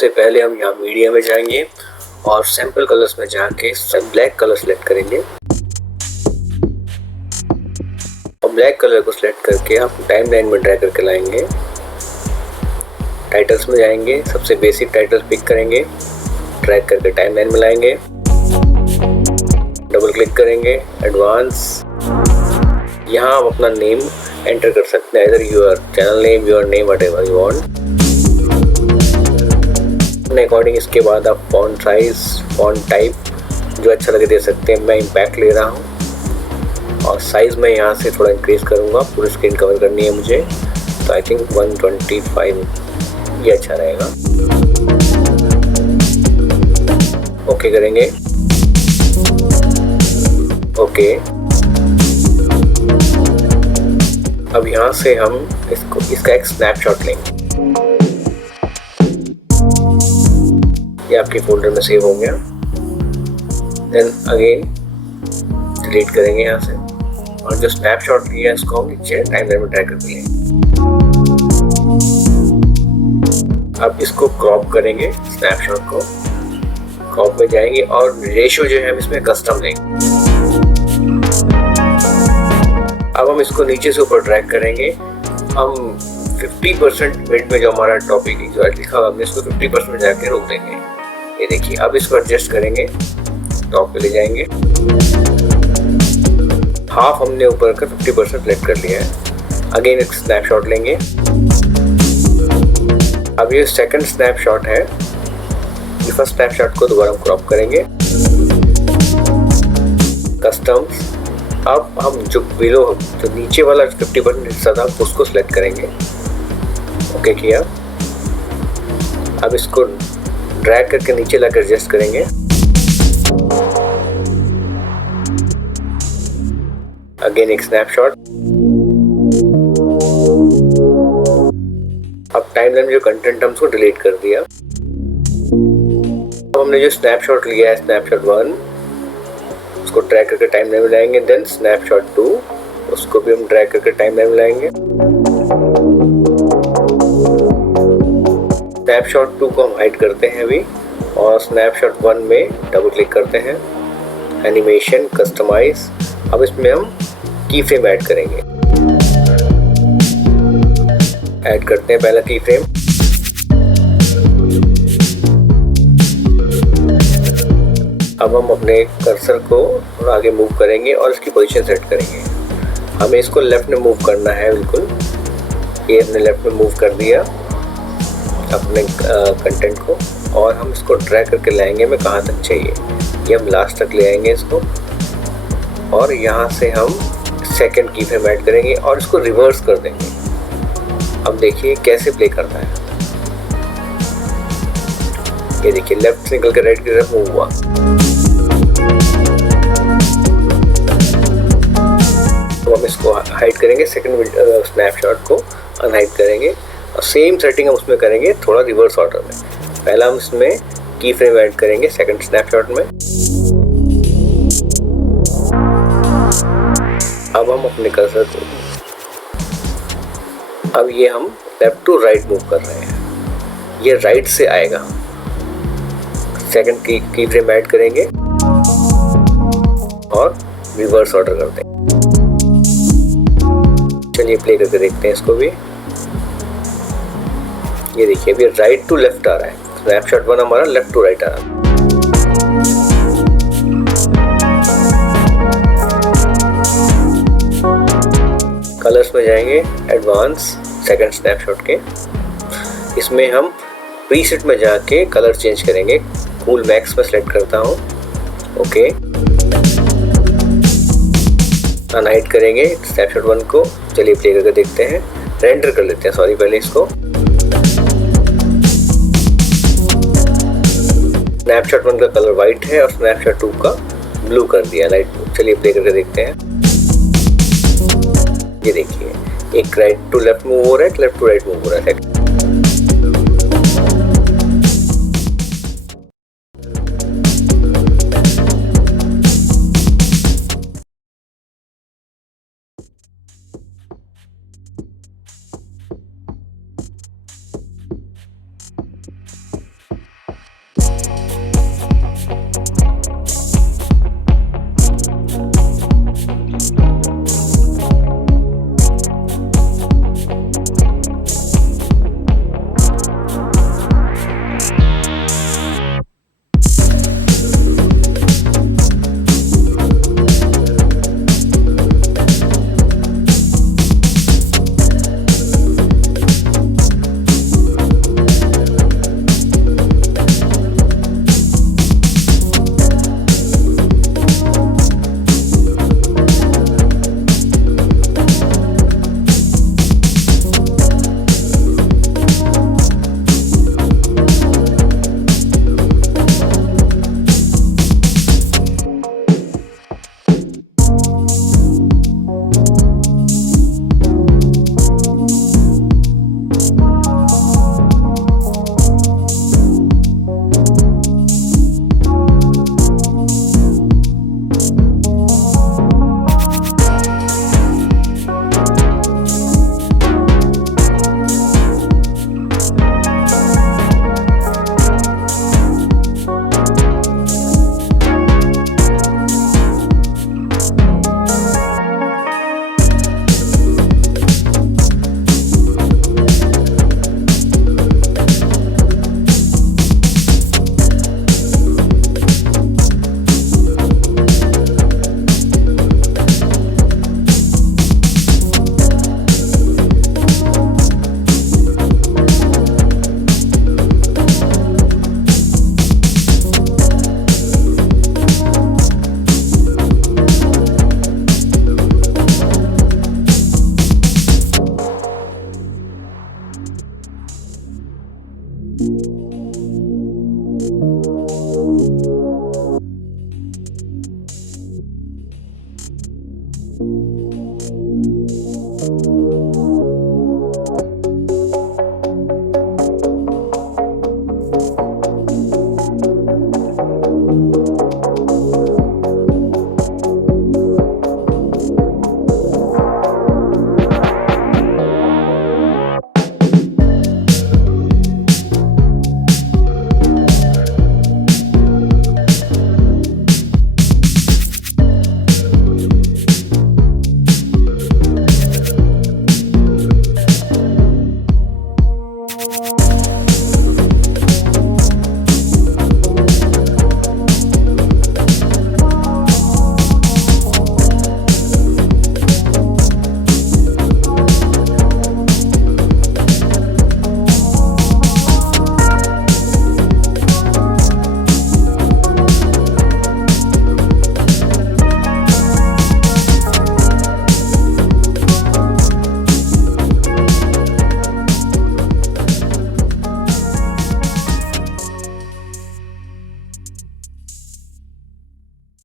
सबसे पहले हम यहाँ मीडिया में जाएंगे और सैम्पल कलर्स में जाके ब्लैक कलर सेलेक्ट करेंगे और ब्लैक कलर को सिलेक्ट करके आप टाइमलाइन में ड्रैग करके लाएंगे। टाइटल्स में जाएंगे, सबसे बेसिक टाइटल पिक करेंगे, ड्रैग करके टाइमलाइन में लाएंगे, डबल क्लिक करेंगे, एडवांस। यहाँ आप अपना नेम एंटर कर सकते हैं, इधर your channel name, your name, whatever you want. अपने अकॉर्डिंग इसके बाद आप फॉन्ट साइज, फॉन्ट टाइप जो अच्छा लगे दे सकते हैं। मैं इम्पैक्ट ले रहा हूँ और साइज़ मैं यहाँ से थोड़ा इंक्रीज़ करूँगा, पूरी स्क्रीन कवर करनी है मुझे, तो आई थिंक 125 ये अच्छा रहेगा। ओके करेंगे, ओके। अब यहाँ से हम इसका एक स्नैपशॉट लेंगे, ये आपके फोल्डर में सेव हो गया। देन अगेन डिलीट करेंगे यहाँ से और जो स्नैपशॉट लिया है इसको हम नीचे टाइमलाइन में ड्रैग करके लेंगे। अब इसको क्रॉप करेंगे, स्नैपशॉट को क्रॉप में जाएंगे और रेशियो जो है हम इसमें कस्टम लेंगे। अब हम इसको नीचे से ऊपर ड्रैग करेंगे। हम 50% मिनट में जो हमारा टॉपिक जो लिखा हुआ हमने इसको 50% में जाके रोक देंगे। ये देखिए, अब इसको एडजस्ट करेंगे, टॉप पे ले जाएंगे। हाफ हमने ऊपर का 50% सेलेक्ट कर लिया है। अगेन एक स्नैपशॉट लेंगे। अब ये सेकंड स्नैपशॉट है, ये फर्स्ट स्नैपशॉट को दोबारा हम क्रॉप करेंगे, कस्टम्स। अब हम जो बिलो, जो नीचे वाला 50% हिस्सा था उसको सिलेक्ट करेंगे, ओके किया। अब इसको ड्रैग करके नीचे लाकर एडजस्ट करेंगे। अगेन एक स्नैपशॉट। अब टाइमलाइन में जो कंटेंट हम उसको डिलीट कर दिया। अब हमने जो स्नैपशॉट लिया है, स्नैपशॉट 1, उसको ड्रैग करके टाइमलाइन में लाएंगे। देन स्नैपशॉट 2, उसको भी हम ड्रैग करके टाइमलाइन में लाएंगे। स्नैपशॉट 2 को हम हाइड करते हैं अभी और स्नैपशॉट 1 में डबल क्लिक करते हैं, एनिमेशन, कस्टमाइज। अब इसमें हम की फ्रेम ऐड करेंगे। ऐड करते हैं पहला की फ्रेम। अब हम अपने कर्सर को थोड़ा आगे मूव करेंगे और इसकी पोजीशन सेट करेंगे। हमें इसको लेफ्ट में मूव करना है, बिल्कुल। ये हमने लेफ्ट में मूव कर दिया अपने कंटेंट को और हम इसको ड्रैग करके लाएंगे। हमें कहाँ तक चाहिए, ये हम लास्ट तक ले आएंगे इसको और यहाँ से हम सेकंड की फ्रेम ऐड करेंगे और इसको रिवर्स कर देंगे। अब देखिए कैसे प्ले करता है, ये देखिए लेफ्ट से निकल कर राइट की तरफ मूव हुआ। तो हम इसको हाइड करेंगे, सेकंड स्नैपशॉट को अनहाइड करेंगे और सेम सेटिंग हम उसमें करेंगे थोड़ा रिवर्स ऑर्डर में। पहला हम इसमें की फ्रेम ऐड करेंगे सेकंड स्नैपशॉट में। अब हम अपने कर्सर को, अब ये हम लेफ्ट टू राइट मूव कर रहे हैं, ये राइट से आएगा। सेकंड की फ्रेम ऐड करेंगे और रिवर्स ऑर्डर करते हैं। चलिए प्ले करके देखते हैं इसको भी। ये देखिए अभी राइट टू लेफ्ट आ रहा है, स्नैपशॉट 1 हमारा लेफ्ट टू राइट आ रहा है। कलर्स में जाएंगे, एडवांस, सेकंड स्नैपशॉट के, इसमें हम प्रीसेट में जाके कलर चेंज करेंगे। कूल मैक्स में सेलेक्ट करता हूँ, ओके। अनहाइड करेंगे स्नैपशॉट 1 को। चलिए प्ले करके देखते हैं, रेंडर कर लेते हैं, सॉरी पहले इसको। स्नैपशॉट 1 का कलर वाइट है और स्नैपशॉट 2 का ब्लू कर दिया, लाइट ब्लू। चलिए प्ले करके देखते हैं। ये देखिए एक राइट टू लेफ्ट मूव हो रहा है, लेफ्ट टू राइट मूव हो रहा है।